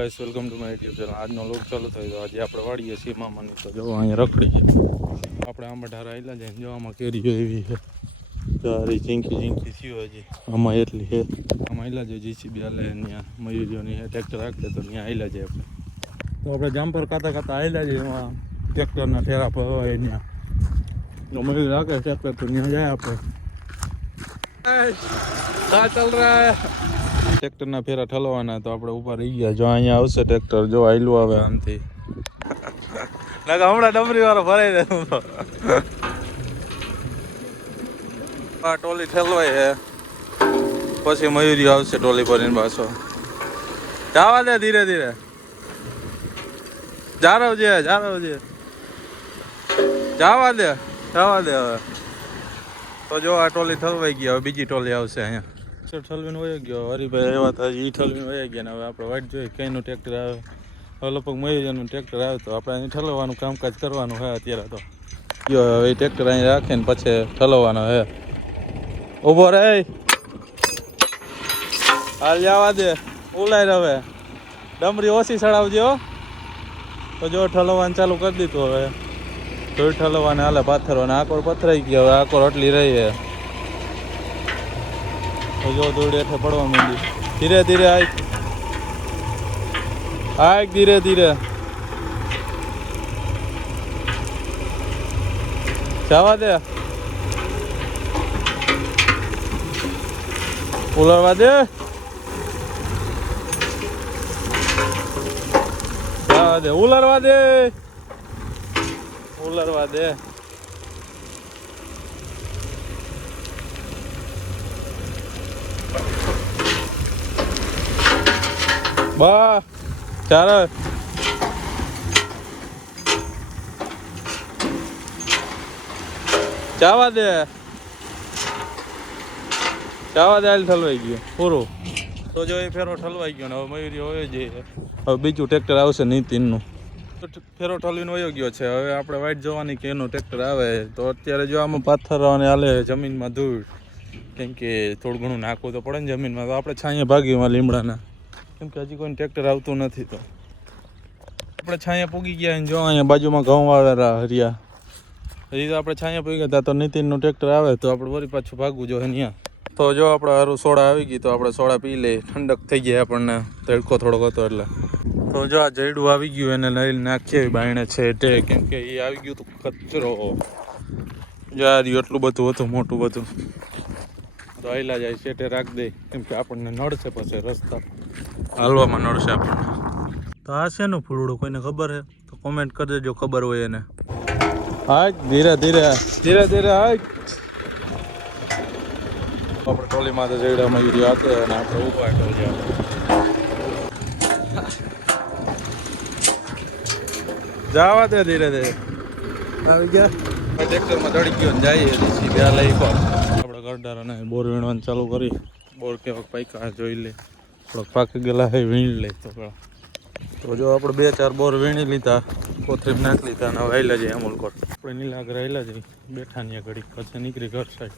Guys welcome to my YouTube channel આજનો લોક ચાલુ થયો આજે આપણે વાળીએ છીએ મામાની. તો જો અહીંયા રખડી છે. આપણે આમાં ઢારા આવેલા છે જોવામાં આમાં કેરીઓ એવી છે. સારી ઝીંકી ઝીંકી થયું હજી. આમાં એટલી છે. આમાં આવેલા છે જીસીબી હાલે ત્યાં. મયુરીઓની ટ્રેક્ટર રાખે તો ત્યાં આવેલા છે આપણે. તો આપણે જામપર કાતા ખાતા આવેલા છે એમાં. ટ્રેક્ટરના ફેરા પર હોય ત્યાં તો રાખે ટ્રેક્ટર તો ત્યાં જાય આપણે. ચાલ રહા ટ્રેક્ટરના ફેરા ઠલવાના તો આપણે ઊભા રહી ગયા. જો અહીંયા આવશે ટ્રેક્ટર, જો આયલું આવે આમથી નાકા હમણાં ડમરી વાળો ભરાઈ દે હું તો. આ ટોલી ઠલવાય છે. પછી મયુરી આવશે ટોલી ભરીને પાછો. જવા દે ધીરે ધીરે. જારવજે જારવજે. જવા દે જવા દે હવે. તો જો આ ટોલી ઠલવાઈ ગઈ, હવે બીજી ટોલી આવશે અહીંયા. ઠલવીને વયો ગયો. હરિભાઈ એવા હતા એ ઠલવીને વયા ગયા હવે આપણે વાટ જોઈએ કઈનું ટ્રેક્ટર આવે. હવે લગભગ મયુરનું ટ્રેક્ટર આવે તો આપણે અહીં ઠલવવાનું, કામકાજ કરવાનું હોય અત્યારે તો. ગયો હવે એ ટ્રેક્ટર અહીં રાખીને પછી ઠલવવાનો હે. ઊભો રે હાલ જવા દે. ઉલાય હવે. ડમરી ઓછી ચડાવજો હો. તો જો ઠલવવાનું ચાલુ કરી દીધું હવે. ધૂળ ઠલવાને હાલે, પાથરવાને આકોર પથરાઈ ગયો, હવે આકોર આટલી રહી તો જો ધૂળ હેઠે પડવા માંડી ધીરે ધીરે આય આય ધીરે ધીરે જવા દે ઉલરવા દે જવા દે ઉલરવા દે ઉલરવા દે બા ચાલો. ચાવા દે. ચાવા દે હાલ ઠલવાઈ ગયું. પૂરું. તો જો એ ફેરો ઠલવાઈ ગયો ને હવે મયુરી હોય જ હવે બીજું ટ્રેક્ટર આવશે નીતિનનું. તો ફેરો ઠલવીને વયો ગયો છે. હવે આપણે વાઇટ જોવાની કે એનું ટ્રેક્ટર આવે. તો અત્યારે જો આમાં પાથર અને હાલે જમીનમાં ધૂળ. કેમ કે થોડું ઘણું નાખવું તો પડે ને જમીનમાં. તો આપણે છાંયે ભાગીમાં લીમડાના. કેમ કે હજી કોઈ ટ્રેક્ટર આવતું નથી તો. આપણે છાંયા પૂગી ગયા જો અહીંયા બાજુમાં ઘઉં વાવેરા હરિયા હજી તો આપણે છાંયા પૂગી ગયા તો નીતિનનું ટ્રેક્ટર આવે તો આપણે વળી પાછું ભાગવું જોઈએ અહીંયા. તો જો આપણે હારું સોડા આવી ગઈ તો આપણે સોડા પી લઈએ. ઠંડક થઈ જાય આપણને. તડકો થોડોક હતો એટલે. તો જો આ જયડું આવી ગયું, એને લઈને નાખીએ બાયણે છે તે. કેમ કે એ આવી ગયું તો કચરો. યાર એટલું બધું હતું, મોટું બધું. તો આયલા જાય શેટે રાખ દે. કેમ કે આપણને નડશે પછી રસ્તા. હાલવામાં નડશે આપણને. તો આ શેનું ફૂલડું? કોઈને ખબર છે? તો કોમેન્ટ કરી દેજો ખબર હોય એને. હા ધીરે ધીરે. ધીરે ધીરે હા આપણે ટોલીમાં તો જઈડામાં ગીરી હાથે અને આપણે ઊભા ટોલી જવા દે ધીરે ધીરે. આવી ગયા. ટ્રેક્ટરમાં ચડી ગયો ને જઈએ સીધા બે લઈ પણ આપણે ગરડાર અને બોર વીણવાનું ચાલુ કરી. બોર કેવાક પૈકા જોઈ લે. થોડોક પાકી ગયેલા હે વીણ લે તો તો જો આપણે બે ચાર બોર વીણી લીધા કોથરીમ નાખી લીધા અને વહેલા જઈએ અમૂલ કોટ આપણે નીલા આગળ જઈ બેઠા ને ઘડી પછી નીકળી ઘર સાઈડ.